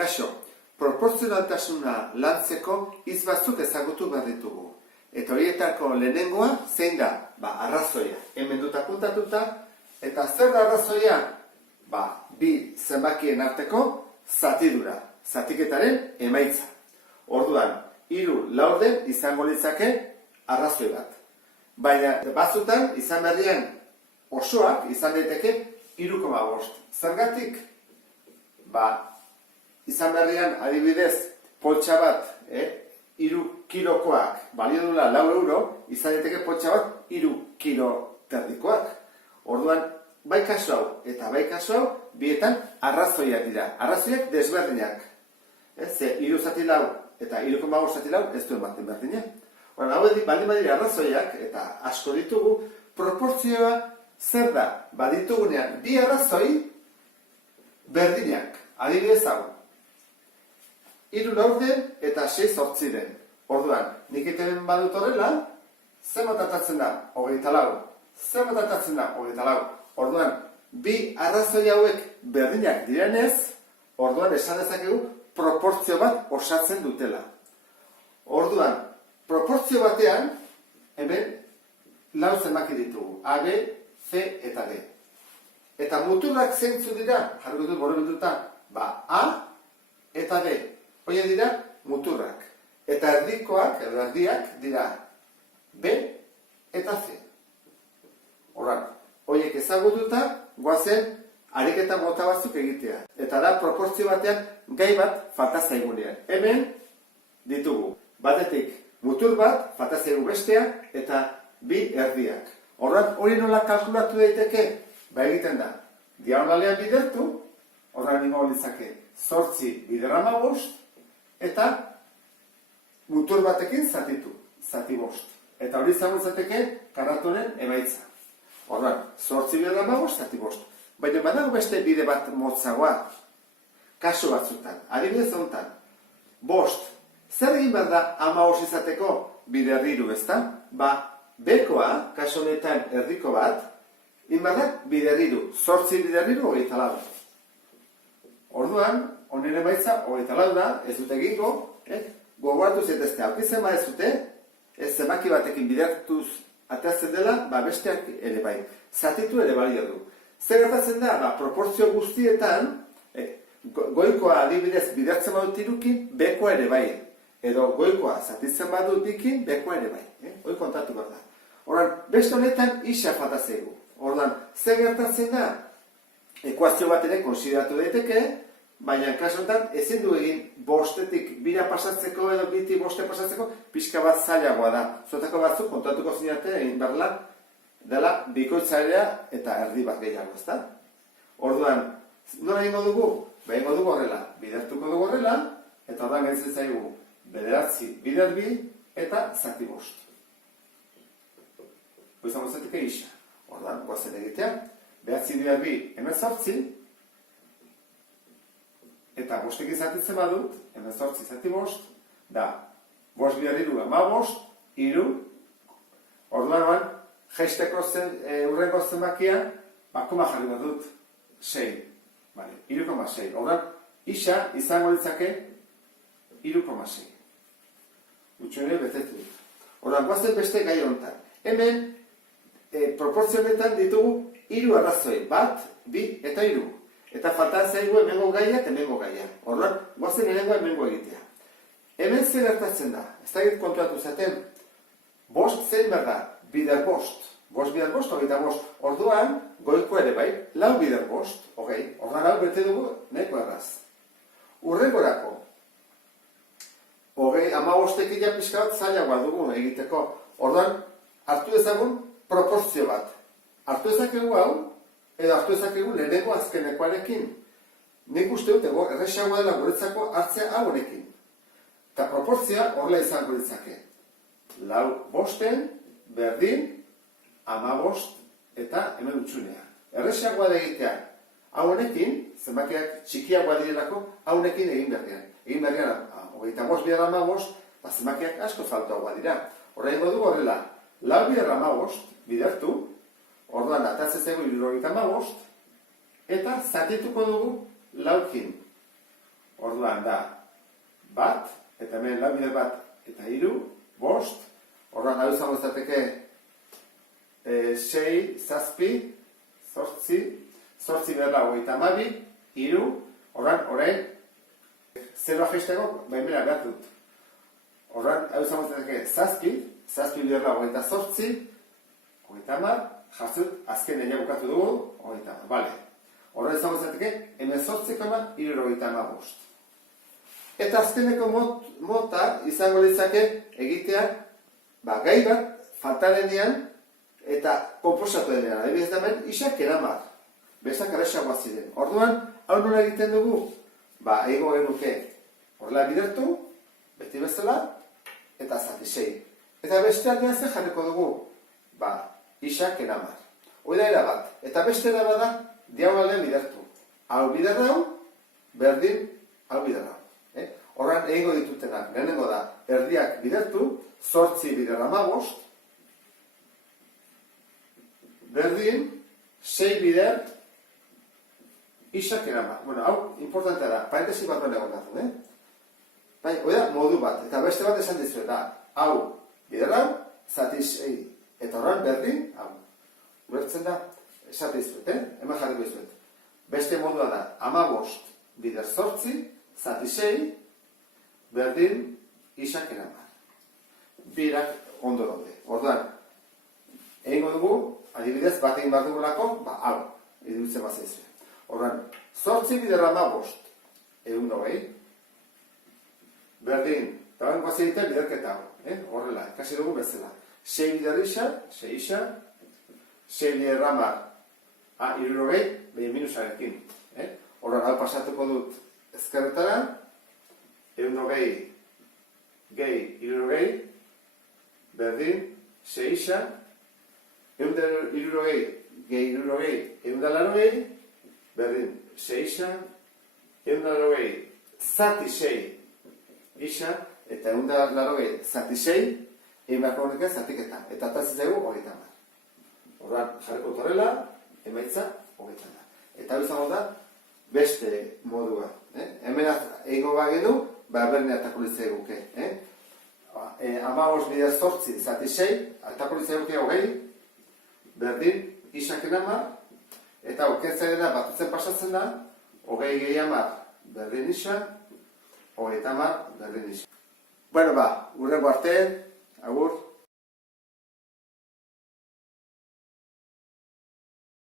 Kaixo, proportzionaltasuna lantzeko hitz batzuk ezagutu behar ditugu. Eta horietako lehenengoa zein da? Arrazoia. Hemen dut apuntatuta, eta zer da arrazoia? Bi zenbakien arteko zatidura, zatiketaren emaitza. Orduan, 3 laurden izango litzake arrazoi bat. Baina batzutan izan berrian osoak izan daiteke 3,5. Zergatik? Izan berrian adibidez poltsa bat, 3 kilokoak balio duela 4 euro, izan daiteke poltsa bat 3 kilo terdikoak. Orduan, bai kasu hau eta bai kasu hau, bietan arrazoiak dira. Arrazoiak desberdinak. Ze 3 zati lau eta 3,5 zati lau ez duen baten berdina. Hau baldin badira arrazoiak, eta asko ditugu, proportzioa zer da? Baditugunean, bi arrazoi berdinak. Adibidez hau. 3 laurden eta 6 zortziren. Orduan, nik egiten badut horrela, zer motatatzen da? 24. Zer motatatzen da? 24. Orduan, bi arrazoi hauek berdinak direnez, orduan esan dezakegu proportzio bat osatzen dutela. Orduan, proportzio batean, hemen, 4 zenbaki ditugu. A, B, C eta D. Eta muturrak zeintzu dira, jarriko dut borobilduta, A eta B. Horiek dira muturrak. Eta erdikoak, erdiak, dira B eta C. Horrak, horiek ezagututa, goazen ariketa mota batzuk egitea. Eta da, proportzio batean, gai bat falta zaigunean. Hemen ditugu, batetik mutur bat, falta zaigu bestea, eta bi erdiak. Horrak, hori nola kalkulatu daiteke? Egiten da, diagonalean bidertu, horrak ningo litzake 8 bider 15, eta mutur batekin zatitu, zati 5. Eta hori izango litzateke karraturen emaitza. Horrak, 8 bider 15, zati 5. Baina badago beste bide bat motzagoa, kasu batzutan, adibidez honetan, 5. Zer egin behar da 15 izateko bider 3, ezta? Bekoa, kasu honetan erdiko bat, egin behar da bider 3, 8 bider 3, 24. Orduan, honen emaitza 24 da, ez dute egingo, gogoratu zetezte, aukitzen ez dute, ez zenbaki batekin bidertuz ateatzen dela, besteak ere bai. Zatitu ere balio du. Zer gertatzen da, proportzio guztietan, goikoa adibidez bidertzen badut 3-kin, bekoa ere bai. Edo goikoa zatitzen badut 2-kin, bekoa ere bai. Hoi kontatu behar da. Orduan, beste honetan isa falta zaigu. Orduan, zer gertatzen da, ekuazio bat ere konsideratu daiteke, baina kasu honetan ezin du egin 5-etik 2 pasatzeko edo 2-tik 5 pasatzeko pixka bat zailagoa da. Zuetako batzuk kontatuko zinate egin berla dela bikoitzailea eta erdi bat gehiago, ezta? Orduan, nola egingo dugu? Egingo dugu horrela, bidertuko dugu horrela, eta orduan gaitzen zaigu 9 bider 2 eta zati 5. Izango zateke isa. Orduan, goazen egitea, 9 bider 2 18, eta 5-ekin zatitzen badut, 18 zati 5, da 5 bider 3 15, 3, orduan, jaisteko urrengo zenbakia, koma jarri bat dut, 6. 3,6. Orduan, isa izango litzake 3,6. Utsuene betetu dut. Orduan, guazen beste gai honetan. Hemen, proporzionetan ditugu 3 arrazoi. 1, 2 eta 3. Eta faltan zaigu hemengo gaia eta hemengo gaia. Orduan, guazen hemengo hemengo egitea. Hemen zer gertatzen da? Ez da kontuatu zaten, 5 zein behar da? Bider 5. 5 bider 5, 25. Orduan, goiko ere bai, 4 bider 5, orduan hau bete dugu neko erraz. Urrengorako, 15-ekin ja pixka bat zailagoa dugu egiteko. Orduan, hartu ezagun proportzio bat. Hartu ezakegu hau, edo hartu ezakegu lehenengo azkenekoarekin. Nik uste dut, erresagoa dela guretzako hartzea hau honekin. Eta proportzioa horrela izango ditzake. 4 5 berdin, 15 eta hemen utxunea. Erresagoa da egitea. Hau honekin, zenbakiak txikiagoa direlako, hau honekin egin berdean. Egin berdean, 25 bider 15, zenbakiak asko faltagoa dira. Horrein dugu horrela, 4 bider 15 bidertu, orduan atatzen zaigu 75, eta zatituko dugu 4-kin. orduan da bat, eta hemen lau bider bat eta hiru, bost, orduan hau izango izateke 6, zazpi, zortzi berla hogeita hamabi, hiru, orain, zeroa jaisteko baimena behar dut. Orduan, hau izango izateke zazpi berla hogeita zortzi, hogeita hamar, jartzut, azken egia bukatu dugu, hogeita hamar, bale. Horren izango izateke, hemen zortzikoma, hirurogeita hamabost. Eta azkeneko mota izango litzake egitea, gai bat, faltarenean, eta konposatu denean. Adibidez da hemen, isak eramar. Bestak arrexagoa ziren. Orduan, hau nola egiten dugu? Ego genuke horrela bidertu, beti bezala, eta zati 6. Eta beste aldean zer jarriko dugu? Isak eramar. Hoi da bat. Eta beste era da, diagonalean bidertu. Hau bider hau, berdin, hau bider hau. Horran egingo ditutenak, lehenengo da, erdiak bidertu, 8 bider 15, berdin, 6 bider, isak eramar. Bueno, hau, importantea da, parentesi bat bera gondatu, hoi da, modu bat, eta beste bat esan dizuet da, hau, bider hau, zati 6, eta horran berdin, hau. Ulertzen da, esate dizuet, hemen jarriko dizuet. Beste modua da, 15 bider 8, zati 6, berdin, isak eramar. Birak ondo daude. Orduan, egingo dugu, adibidez, bat egin behar dugulako, hau, iruditzen bat zaizue. Orduan, 8 bider 15, 120, berdin, eta horren guaz egiten biderketa hau, horrela, ikasi dugu bezala. 6 bider isa, 6 isa, 6 bider ramar, 120, behin minusarekin. Orduan, hau pasatuko dut ezkerretara, 120, gehi, 120, berdin, 6 isa, 120, gehi, 120, 180, berdin, 6 isa, 180, zati 6 isa, eta 180, zati 6, egin beharko honek zatiketa, eta atazitzaigu hogeita hamar. Orduan, jarriko torrela, emaitza hogeita hamar. Eta hori izango da, beste modua. Hemen egingo bagenu, berne atako litzaiguke. 15 bider 8, zati 6, atako litzaiguke hogei, berdin, isak eramar, eta okentzen da, batutzen pasatzen da, hogei gehi hamar, berdin isa, hogeita hamar, berdin isa. Bueno, urrengo arte, agur.